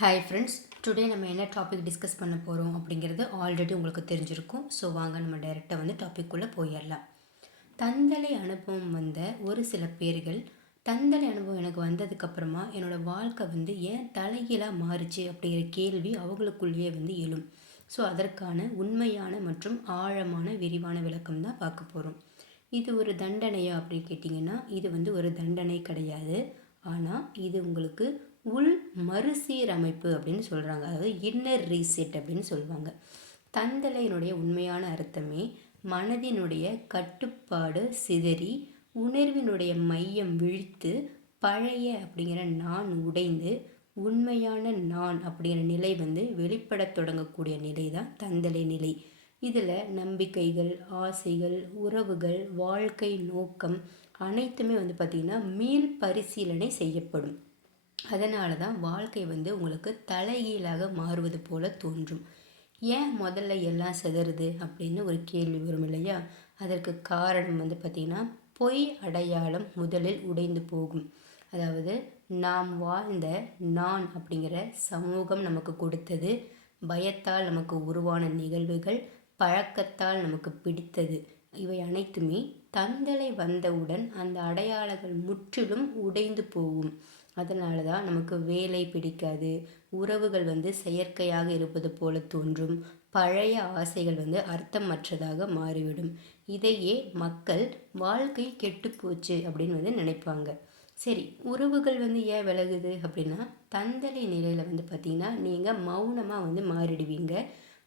Hi friends today நம்ம என்ன topic discuss பண்ண போகிறோம் அப்படிங்கிறது ஆல்ரெடி உங்களுக்கு தெரிஞ்சிருக்கும். ஸோ வாங்க நம்ம டைரெக்டாக வந்து டாபிக்குள்ளே போயிடலாம் தந்தலை அனுபவம் வந்த ஒரு சில பேர்கள் தந்தலை அனுபவம் எனக்கு வந்ததுக்கப்புறமா என்னோடய வாழ்க்கை வந்து ஏன் தலைகீழாக மாறுச்சு அப்படிங்கிற கேள்வி அவங்களுக்குள்ளேயே வந்து எழும். ஸோ அதற்கான உண்மையான மற்றும் ஆழமான விரிவான விளக்கம் தான் பார்க்க போகிறோம் இது ஒரு தண்டனையா அப்படின்னு கேட்டிங்கன்னா இது வந்து ஒரு தண்டனை கிடையாது. ஆனால் இது உங்களுக்கு உள் மறுசீரமைப்பு அப்படின்னு சொல்கிறாங்க அதாவது இன்னர் ரீசெட் அப்படின்னு சொல்லுவாங்க. தந்தலையினுடைய உண்மையான அர்த்தமே மனதினுடைய கட்டுப்பாடு சிதறி உணர்வினுடைய மையம் விழித்து பழைய அப்படிங்கிற நான் உடைந்து உண்மையான நான் அப்படிங்கிற நிலை வந்து வெளிப்படத் தொடங்கக்கூடிய நிலை தான் தந்தலை நிலை. இதில் நம்பிக்கைகள் ஆசைகள் உறவுகள் வாழ்க்கை நோக்கம் அனைத்துமே வந்து பார்த்திங்கன்னா மீள் பரிசீலனை செய்யப்படும். அதனால தான் வாழ்க்கை வந்து உங்களுக்கு தலைகீழாக மாறுவது போல தோன்றும். ஏன் முதல்ல எல்லாம் சிதறுது அப்படின்னு ஒரு கேள்வி வரும் இல்லையா? அதற்கு காரணம் வந்து பார்த்திங்கன்னா பொய் அடையாளம் முதலில் உடைந்து போகும். அதாவது நாம் வாழ்ந்த நான் அப்படிங்கிற சமூகம் நமக்கு கொடுத்தது பயத்தால் நமக்கு உருவான நிகழ்வுகள் பழக்கத்தால் நமக்கு பிடித்தது. இவை அனைத்துமே தந்தலை வந்தவுடன் அந்த அடையாளங்கள் முற்றிலும் உடைந்து போகும். அதனால தான் நமக்கு வேலை பிடிக்காது. உறவுகள் வந்து செயற்கையாக இருப்பது போல தோன்றும். பழைய ஆசைகள் வந்து அர்த்தமற்றதாக மாறிவிடும். இதையே மக்கள் வாழ்க்கை கெட்டுப்போச்சு அப்படின்னு வந்து நினைப்பாங்க. சரி உறவுகள் வந்து ஏன் விலகுது அப்படின்னா தந்தலை நிலையில் வந்து பார்த்திங்கன்னா நீங்கள் மௌனமாக வந்து மாறிடுவீங்க.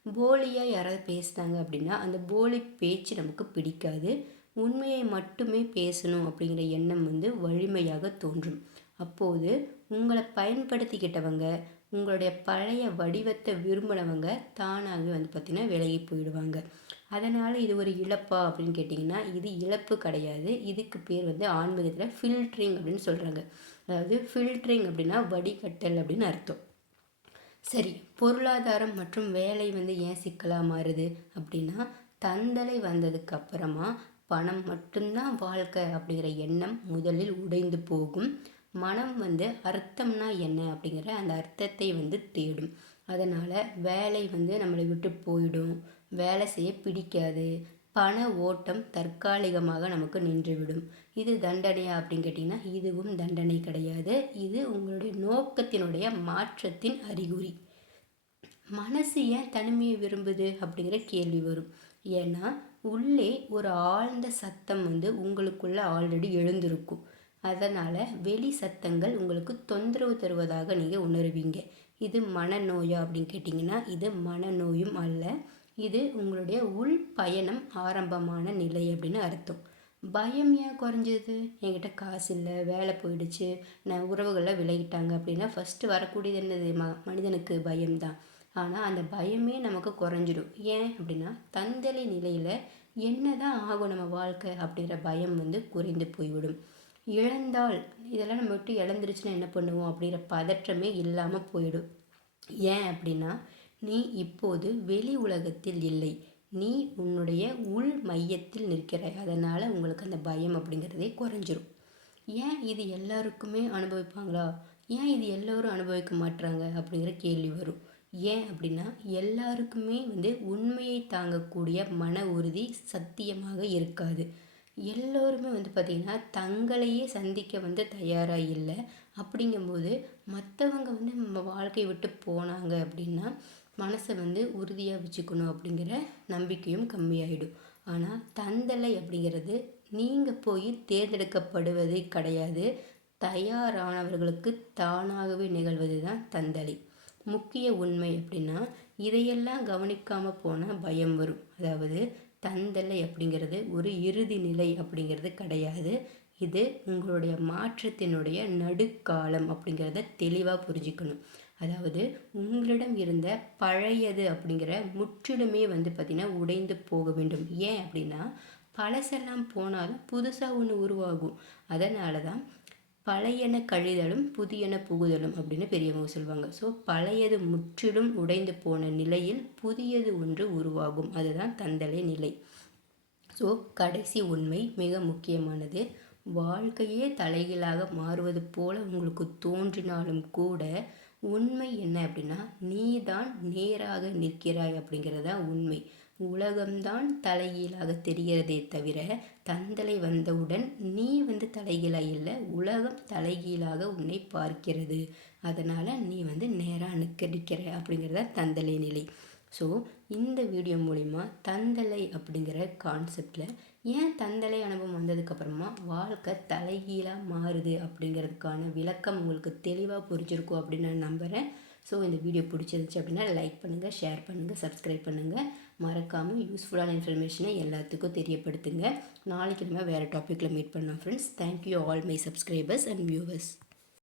போலியாக யாராவது பேசுனாங்க அப்படின்னா அந்த போலி பேச்சு நமக்கு பிடிக்காது. உண்மையை மட்டுமே பேசணும் அப்படிங்கிற எண்ணம் வந்து வலிமையாக தோன்றும். அப்போது உங்களை பயன்படுத்திக்கிட்டவங்க உங்களுடைய பழைய வடிவத்தை விரும்பினவங்க தானாகவே வந்து பார்த்திங்கன்னா விலகி போயிடுவாங்க. அதனால் இது ஒரு இழப்பா அப்படின்னு கேட்டிங்கன்னா இது இழப்பு கிடையாது. இதுக்கு பேர் வந்து ஆன்மீகத்தில் ஃபில்ட்ரிங் அப்படின்னு சொல்கிறாங்க அதாவது ஃபில்ட்ரிங் அப்படின்னா வடிகட்டல் அப்படின்னு அர்த்தம். சரி பொருளாதாரம் மற்றும் வேலை வந்து ஏன் சிக்கலாக மாறுது அப்படின்னா தந்தலை வந்ததுக்கு அப்புறமா பணம் மட்டும்தான் வாழ்க்கை அப்படிங்கிற எண்ணம் முதலில் உடைந்து போகும். மனம் வந்து அர்த்தம்னா என்ன அப்படிங்கிற அந்த அர்த்தத்தை வந்து தேடும். அதனால் வேலை வந்து நம்மளை விட்டு போயிடும். வேலை செய்ய பிடிக்காது. பண ஓட்டம் தற்காலிகமாக நமக்கு நின்றுவிடும். இது தண்டனையா அப்படின்னு கேட்டிங்கன்னா இதுவும் தண்டனை கிடையாது. இது உங்களுடைய நோக்கத்தினுடைய மாற்றத்தின் அறிகுறி. மனசு ஏன் தனிமையை விரும்புது அப்படிங்கிற கேள்வி வரும். ஏன்னா உள்ளே ஒரு ஆழ்ந்த சத்தம் வந்து உங்களுக்குள்ளே ஆல்ரெடி எழுந்திருக்கும். அதனால் வெளி சத்தங்கள் உங்களுக்கு தொந்தரவு தருவதாக நீங்கள் உணருவீங்க. இது மனநோயா அப்படின்னு கேட்டிங்கன்னா இது மனநோயும் அல்ல. இது உங்களுடைய உள் பயணம் ஆரம்பமான நிலை அப்படின்னு அர்த்தம். பயம் ஏன் குறைஞ்சது? என்கிட்ட காசு இல்லை வேலை போயிடுச்சு நான் உறவுகளில் விலகிட்டாங்க அப்படின்னா ஃபஸ்ட்டு வரக்கூடியது என்னது? ம மனிதனுக்கு பயம்தான். ஆனால் அந்த பயமே நமக்கு குறைஞ்சிடும் ஏன் அப்படின்னா தந்தளி நிலையில் என்ன தான் ஆகும் நம்ம வாழ்க்கை அப்படிங்கிற பயம் வந்து குறைந்து போய்விடும். இழந்தால் இதெல்லாம் நம்ம விட்டு இழந்துருச்சுன்னா என்ன பண்ணுவோம்? அப்படிங்கிற பதற்றமே இல்லாமல் போயிடும். ஏன் அப்படின்னா நீ இப்போது வெளி உலகத்தில் இல்லை. நீ உன்னுடைய உள் மையத்தில் நிற்கிறாய். அதனால் உங்களுக்கு அந்த பயம் அப்படிங்கிறதே குறைஞ்சிரும். ஏன் இது எல்லாருக்குமே அனுபவிப்பாங்களா? ஏன் இது எல்லோரும் அனுபவிக்க மாட்டுறாங்க அப்படிங்கிற கேள்வி வரும். ஏன் அப்படின்னா எல்லாருக்குமே வந்து உண்மையை தாங்கக்கூடிய மன உறுதி சத்தியமாக இருக்காது. எல்லோருமே வந்து பார்த்திங்கன்னா தங்களையே சந்திக்க வந்து தயாராக இல்லை. அப்படிங்கும்போது மற்றவங்க வந்து நம்ம வாழ்க்கையை விட்டு போனாங்க அப்படின்னா மனசை வந்து உறுதியாக வச்சுக்கணும் அப்படிங்கிற நம்பிக்கையும் கம்மியாயிடும். ஆனால் தந்தலை அப்படிங்கிறது நீங்கள் போய் தேர்ந்தெடுக்கப்படுவது கிடையாது. தயாரானவர்களுக்கு தானாகவே நிகழ்வது தான் தந்தலை. முக்கிய உண்மை அப்படின்னா இதையெல்லாம் கவனிக்காமல் போனால் பயம் வரும். அதாவது தந்தலை அப்படிங்கிறது ஒரு இறுதி நிலை அப்படிங்கிறது கிடையாது. இது உங்களுடைய மாற்றத்தினுடைய நடுக்காலம் அப்படிங்கிறத தெளிவாக புரிஞ்சுக்கணும். அதாவது உங்களிடம் இருந்த பழையது அப்படிங்கிற முற்றிலுமே வந்து பார்த்திங்கன்னா உடைந்து போக வேண்டும். ஏன் அப்படின்னா பழசெல்லாம் போனாலும் புதுசாக ஒன்று உருவாகும். அதனால தான் பழையன கழிதலும் புதியன புகுதலும் அப்படின்னு பெரியவங்க சொல்லுவாங்க ஸோ பழையது முற்றிலும் உடைந்து போன நிலையில் புதியது ஒன்று உருவாகும். அதுதான் தந்தலை நிலை. ஸோ கடைசி உண்மை மிக முக்கியமானது. வாழ்க்கையே தலைகீழாக மாறுவது போல உங்களுக்கு தோன்றினாலும் கூட உண்மை என்ன அப்படின்னா நீ தான் நேராக நிற்கிறாய் அப்படிங்கிறது தான் உண்மை. உலகம்தான் தலைகீழாக தெரிகிறதே தவிர தந்தலை வந்தவுடன் நீ வந்து தலைகீழாக இல்லை உலகம் தலைகீழாக உன்னை பார்க்கிறது. அதனால் நீ வந்து நேராக நிற்க அப்படிங்கிறத தந்தலை நிலை. ஸோ இந்த வீடியோ மூலிமா தந்தலை அப்படிங்கிற கான்செப்டில் ஏன் தந்தலை அனுபவம் வந்ததுக்கப்புறமா வாழ்க்கை தலைகீழாக மாறுது அப்படிங்கிறதுக்கான விளக்கம் உங்களுக்கு தெளிவாக புரிஞ்சிருக்கும் அப்படின்னு நான் நம்புகிறேன் ஸோ இந்த வீடியோ பிடிச்சிருந்துச்சு அப்படின்னா லைக் பண்ணுங்கள் ஷேர் பண்ணுங்கள் சப்ஸ்கிரைப் பண்ணுங்கள் மறக்காமல் யூஸ்ஃபுல்லான இன்ஃபர்மேஷனை எல்லாத்துக்கும் தெரியப்படுத்துங்க. நாளைக்கு நம்ம வேறு டாப்பிக்கில் மீட் பண்ணோம் friends thank you all my subscribers and viewers